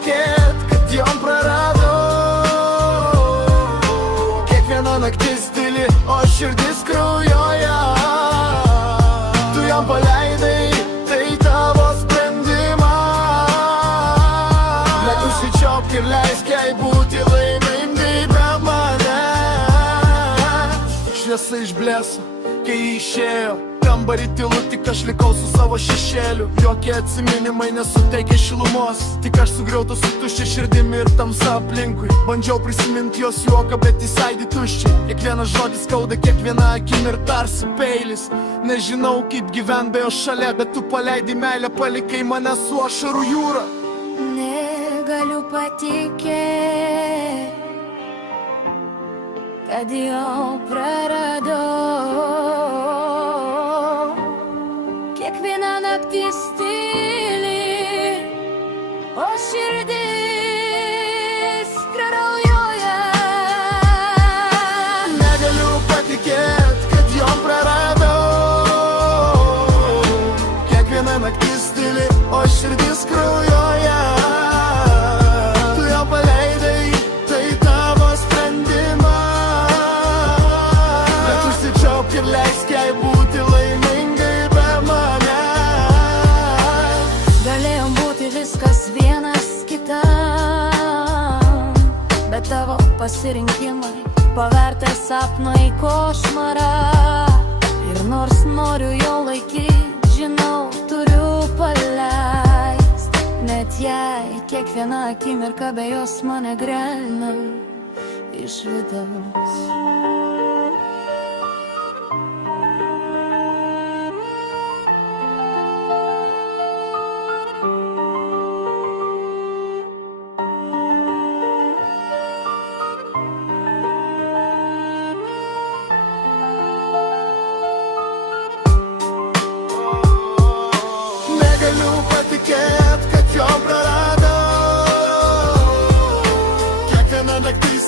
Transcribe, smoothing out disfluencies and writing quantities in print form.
patikėt, kad jom praradau. Kiekviena naktis tyli, o širdis kraujoja. Tu jom paleidai, tai tavo sprendimas. Neužsičiaupk ir leisk jai būti laimingai be manęs. Šviesa išblėso, kai ji išėjo, kambarį tylu, tik aš likau su savo šešėliu. Jokie atsiminimai nesuteikia šilumos, tik aš sugriautas su tuščia širdimi ir tamsa aplinkui. Bandžiau prisiminti jos juoką, bet jis aidi tuščiai. Kiekvienas žodis skauda, kiekviena akim ir tarsi peilis. Nežinau kaip gyvent be jo šalia, bet tu paleidai meilę, palikai mane su ašarų jūra. Negaliu patikėti, kad jau praradau. Kiekviena naktis tyli, o širdis kraujoja. Negaliu patikėt, kad jom praradau. Kiekviena naktis tyli, o širdis kraujoja. Tu ją paleidai, tai tavo sprendimas. Bet užsičiaupk ir leisk jai būti laimingai be manęs. Galėjom būti viskas vienas kitam, bet tavo pasirinkimai pavertė sapną į košmarą. Ir nors noriu jo laikyt, žinau, turiu paleist. Net jei kiekviena akimirka be jos mane grelina iš vidaus. Negaliu patikėt, kad jom praradau. Kiekviena naktis